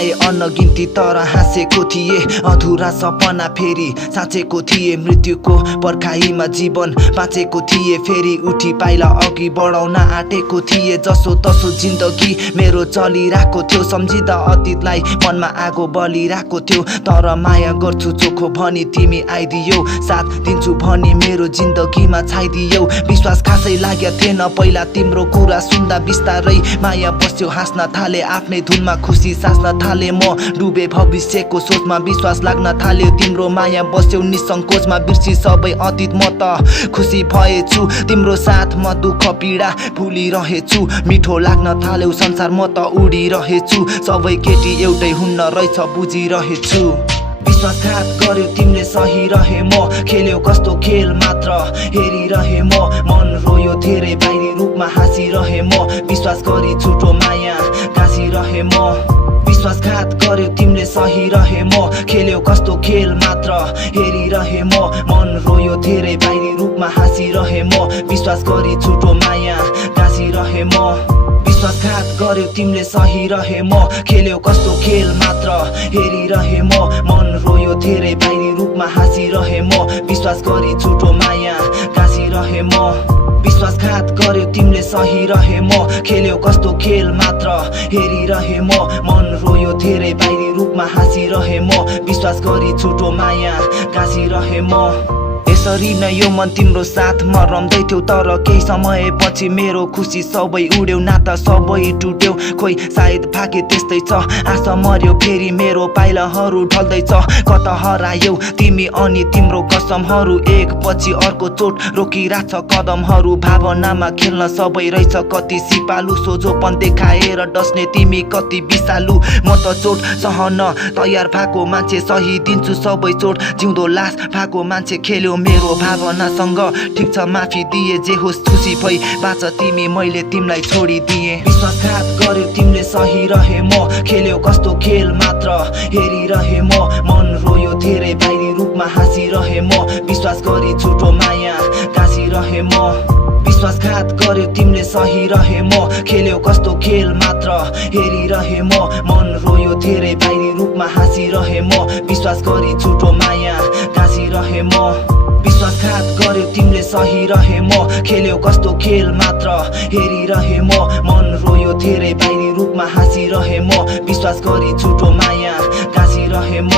पाए अनगिन्ती तर हाँसेको थिए अधुरा सपना फेरि साँचेको थिए मृत्युको पर्खाइमा जीवन बाँचेको थिए फेरि उठी पाइला अघि बढाउन आँटेको थिए जसो तसो जिन्दगी मेरो चलिरहेको थियो सम्झिँदा अतीतलाई मनमा आगो बलिरहेको थियो तर माया गर्छु चोखो भनी तिमी आइदियौ साथ दिन्छु भनी मेरो जिन्दगीमा छाइदियौ विश्वास खासै लाग्यो थिएन पहिला तिम्रो कुरा सुन्दा बिस्तारै माया बस्यो हाँस्न थाले आफ्नै धुनमा खुसी सास्न थाले म डुबे भविष्यको सोचमा विश्वास लाग्न थाल्यो तिम्रो माया बस्यो निसङ्कोचमा बिर्सी सबै अतीत म त खुसी भएछु तिम्रो साथ म दुःख पीडा भुलिरहेछु मिठो लाग्न थाल्यो संसार म त उडिरहेछु सबै केटी एउटै हुन्न रहेछ बुझिरहेछु विश्वासघात गर्यो तिमीले सही रहे म खेल्यो कस्तो खेल मात्र हेरिरहे म मन रोयो धेरै बाहिरी रूपमा हाँसिरहे म विश्वास गरी छुटो माया गाँसिरहे म विश्वासघात गर्यो तिमीले सही रहे म खेल्यो कस्तो खेल मात्र हेरिरहे म मन रोयो धेरै बाहिरी रूपमा हाँसिरहे म विश्वास गरी छुटो माया गाँसिरहे म विश्वासघात गर्यो तिमीले सही रहे म खेल्यो कस्तो खेल मात्र हेरिरहे म मन रोयो धेरै बाहिरी रूपमा हाँसिरहे म विश्वास गरी छुटो माया गाँसिरहे म विश्वासघात गर्यो तिमीले सही रहे म खेल्यो कस्तो खेल मात्र हेरिरहे म मन रोयो धेरै बाहिरी रूपमा हाँसिरहे म विश्वास गरी छुटो माया गाँसिरहे म यसरी नै यो मन तिम्रो साथमा रम्दै थियो तर केही समयपछि मेरो खुसी सबै उड्यो नाता सबै टुट्यो खोइ सायद भाग्य त्यस्तै छ आशा मर्यो फेरि मेरो पाइलाहरू ढल्दैछ कता हरायौ तिमी अनि तिम्रो कसमहरू एक पछि अर्को चोट रोकिरहेछ कदमहरू भावनामा खेल्न सबै रहेछ कति सिपालु सोझोपन देखाएर डस्ने तिमी कति विषालु म त चोट सहन तयार भएको मान्छे सही दिन्छु सबै चोट जिउँदो लास भएको मान्छे खेल्यो मेरो भावनासँग ठिक छ माफी दिए जे होस् खुसी भई बाँच तिमी मैले तिमीलाई छोडिदिए विश्वासघात गर्यो तिमीले सही रहे म खेल्यो कस्तो खेल मात्र हेरिरहे म मन रोयो धेरै बाहिरी रूपमा हाँसिरहे म विश्वास गरी छुटो माया गाँसिरहे म विश्वासघात गर्यो तिमीले सही रहे म खेल्यो कस्तो खेल मात्र हेरिरहे म मन रोयो धेरै बाहिरी रूपमा हाँसिरहे म विश्वास गरी छुटो माया गाँसिरहे म विश्वासघात गर्यो तिमीले सही रहे म खेल्यो कस्तो खेल मात्र हेरिरहे म मन रोयो धेरै बाहिरी रूपमा हाँसिरहे म विश्वास गरी छुटो माया गाँसिरहे म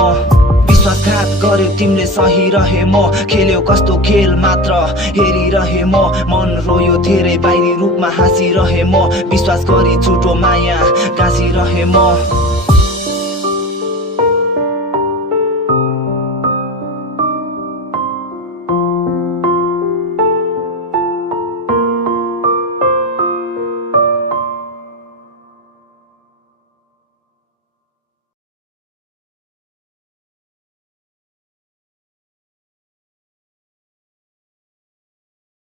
विश्वासघात गर्यो तिमीले सही रहे म खेल्यो कस्तो खेल मात्र हेरिरहे म मन रोयो धेरै बाहिरी रूपमा हाँसिरहे म विश्वास गरी छुटो माया गाँसिरहे म